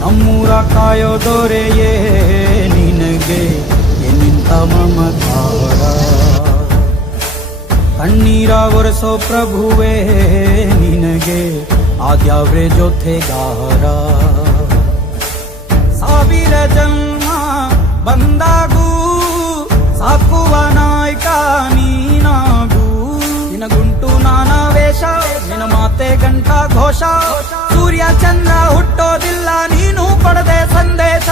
ನಮ್ಮೂರ ಕಾಯೋ ದೊರೆಯೇ ನಿನಗೆ ಎನ್ನಿಂತ ಮಮಕಾರ. ಕಣ್ಣೀರ ಒರೆಸೋ ಪ್ರಭುವೇ ನಿನಗೆ ಆದ್ಯಾವ್ರೆ ಜೊತೆಗಾರ. ಸಾವಿರ ಜನ್ಮ ಬಂದಾಗೂ ಸಾಕುವ ನಾಯಕ ನೀನಾಗೂ. ನಿನಗುಂಟು ನಾನಾ ವೇಷ, ನಿನ್ನ ಮಾತೆ ಗಂಟ ಘೋಷ. ಸೂರ್ಯ ಚಂದ್ರ ಹುಟ್ಟೋದಿಲ್ಲ ನೀನು ಪಡೆದೆ ಸಂದೇಶ.